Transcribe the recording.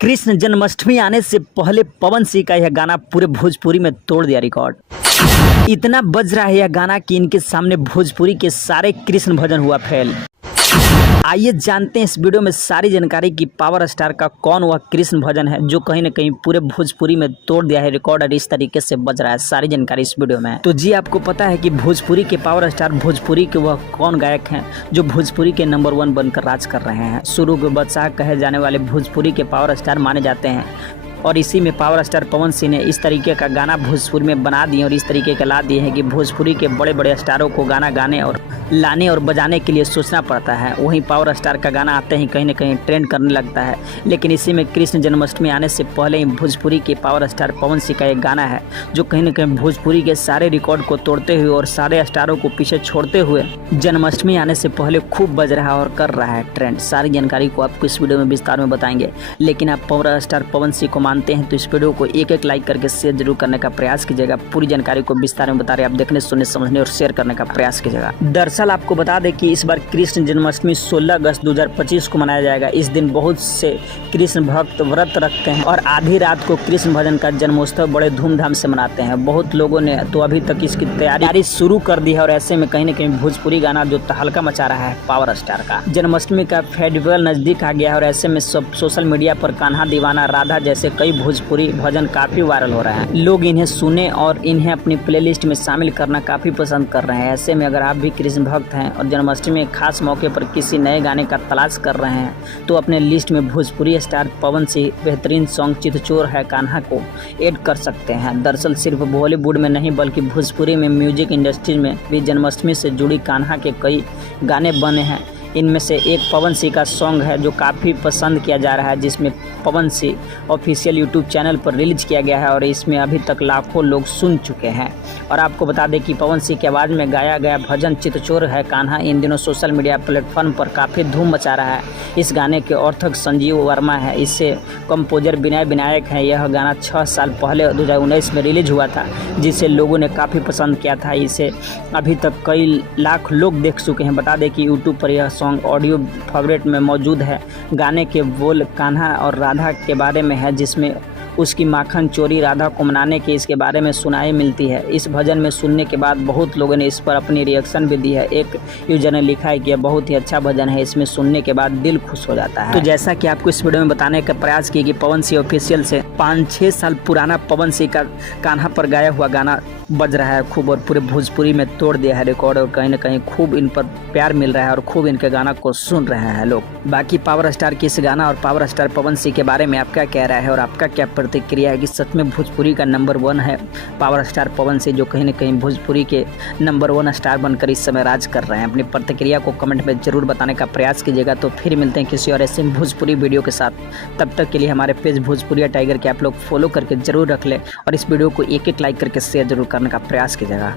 कृष्ण जन्माष्टमी आने से पहले पवन सिंह का यह गाना पूरे भोजपुरी में तोड़ दिया रिकॉर्ड। इतना बज रहा है यह गाना कि इनके सामने भोजपुरी के सारे कृष्ण भजन हुआ फेल। आइए जानते हैं इस वीडियो में सारी जानकारी कि पावर स्टार का कौन वह कृष्ण भजन है जो कहीं न कहीं पूरे भोजपुरी में तोड़ दिया है रिकॉर्ड और इस तरीके से बज रहा है। सारी जानकारी इस वीडियो में। तो जी आपको पता है कि भोजपुरी के पावर स्टार भोजपुरी के वह कौन गायक हैं जो भोजपुरी के नंबर 1 बनकर राज कर रहे हैं। शुरू के बादशाह कहे जाने वाले भोजपुरी के पावर स्टार माने जाते हैं और इसी में पावर स्टार पवन सिंह ने इस तरीके का गाना भोजपुरी में बना दिए और इस तरीके का ला दिए हैं कि भोजपुरी के बड़े बड़े स्टारों को गाना गाने और लाने और बजाने के लिए सोचना पड़ता है। वहीं पावर स्टार का गाना आते ही कहीं न कहीं ट्रेंड करने लगता है। लेकिन इसी में कृष्ण जन्माष्टमी आने से पहले ही भोजपुरी के पावर स्टार पवन सिंह का एक गाना है जो कहीं न कहीं भोजपुरी के सारे रिकॉर्ड को तोड़ते हुए और सारे स्टारों को पीछे छोड़ते हुए जन्माष्टमी आने से पहले खूब बज रहा है और कर रहा है ट्रेंड। सारी जानकारी को आपको इस वीडियो में विस्तार में बताएंगे। लेकिन आप पावर स्टार पवन सिंह को मानते हैं तो इस वीडियो को एक लाइक करके शेयर जरूर करने का प्रयास कीजिएगा। पूरी जानकारी को विस्तार में बता रहे आप देखने सुनने समझने और शेयर करने का प्रयास कीजिएगा। दरअसल आपको बता दें कि इस बार कृष्ण जन्माष्टमी 16 अगस्त 2025 को मनाया जाएगा। इस दिन बहुत से कृष्ण भक्त व्रत रखते हैं और आधी रात को कृष्ण भजन का जन्मोत्सव बड़े धूमधाम से मनाते हैं। बहुत लोगों ने तो अभी तक इसकी तैयारी शुरू कर दी है और ऐसे में कहीं न कहीं भोजपुरी गाना जो तहलका मचा रहा है पावर स्टार का। जन्माष्टमी का फेस्टिवल नजदीक आ गया है और ऐसे में सब सोशल मीडिया पर कान्हा दीवाना राधा जैसे कई भोजपुरी भजन काफी वायरल हो रहा है। लोग इन्हें सुने और इन्हें अपनी प्लेलिस्ट में शामिल करना काफी पसंद कर रहे हैं। ऐसे में अगर आप भी कृष्ण भक्त हैं और जन्माष्टमी में खास मौके पर किसी नए गाने का तलाश कर रहे हैं तो अपने लिस्ट में भोजपुरी स्टार पवन सिंह बेहतरीन सॉन्ग चितचोर है कान्हा को ऐड कर सकते हैं। दरअसल सिर्फ बॉलीवुड में नहीं बल्कि भोजपुरी में म्यूजिक इंडस्ट्री में भी जन्माष्टमी से जुड़ी कान्हा के कई गाने बने हैं। इनमें से एक पवन सिंह का सॉन्ग है जो काफ़ी पसंद किया जा रहा है, जिसमें Pawan Singh official YouTube channel पर रिलीज किया गया है और इसमें अभी तक लाखों लोग सुन चुके हैं। और आपको बता दें कि पवन सिंह की आवाज़ में गाया गया भजन चितचोर है कान्हा इन दिनों सोशल मीडिया प्लेटफॉर्म पर काफ़ी धूम मचा रहा है। इस गाने के और्थक संजीव वर्मा है, इससे कंपोजर विनय विनायक हैं। यह गाना 6 साल पहले 2019 में रिलीज हुआ था जिसे लोगों ने काफ़ी पसंद किया था। इसे अभी तक कई लाख लोग देख चुके हैं। बता दें कि यूट्यूब पर यह सॉन्ग ऑडियो फेवरेट में मौजूद है। गाने के बोल कान्हा और राधा के बारे में है, जिसमें उसकी माखन चोरी राधा को मनाने की इसके बारे में सुनाई मिलती है। इस भजन में सुनने के बाद बहुत लोगों ने इस पर अपनी रिएक्शन भी दी है। एक यूजर ने लिखा है कि यह बहुत ही अच्छा भजन है, इसमें सुनने के बाद दिल खुश हो जाता है। तो जैसा कि आपको इस वीडियो में बताने का प्रयास किया कि पवन सिंह ऑफिशियल से 5-6 साल पुराना पवन सिंह का कान्हा पर गाया हुआ गाना बज रहा है खूब और पूरे भोजपुरी में तोड़ दिया है रिकॉर्ड और कहीं न कहीं खूब इन पर प्यार मिल रहा है और खूब इनके गाना को सुन रहे हैं लोग। बाकी पावर स्टार की इस गाना और पावर स्टार पवन सिंह के बारे में आप क्या कह रहा है और आपका क्या प्रतिक्रिया है कि सच में भोजपुरी का नंबर 1 है पावर स्टार पवन सिंह जो कहीं न कहीं भोजपुरी के नंबर 1 स्टार बनकर इस समय राज कर रहे हैं। अपनी प्रतिक्रिया को कमेंट में जरूर बताने का प्रयास कीजिएगा। तो फिर मिलते हैं किसी और ऐसे भोजपुरी वीडियो के साथ। तब तक के लिए हमारे पेज भोजपुरिया टाइगर के आप लोग फॉलो करके जरूर रख लें और इस वीडियो को एक लाइक करके शेयर जरूर करने का प्रयास कीजिएगा।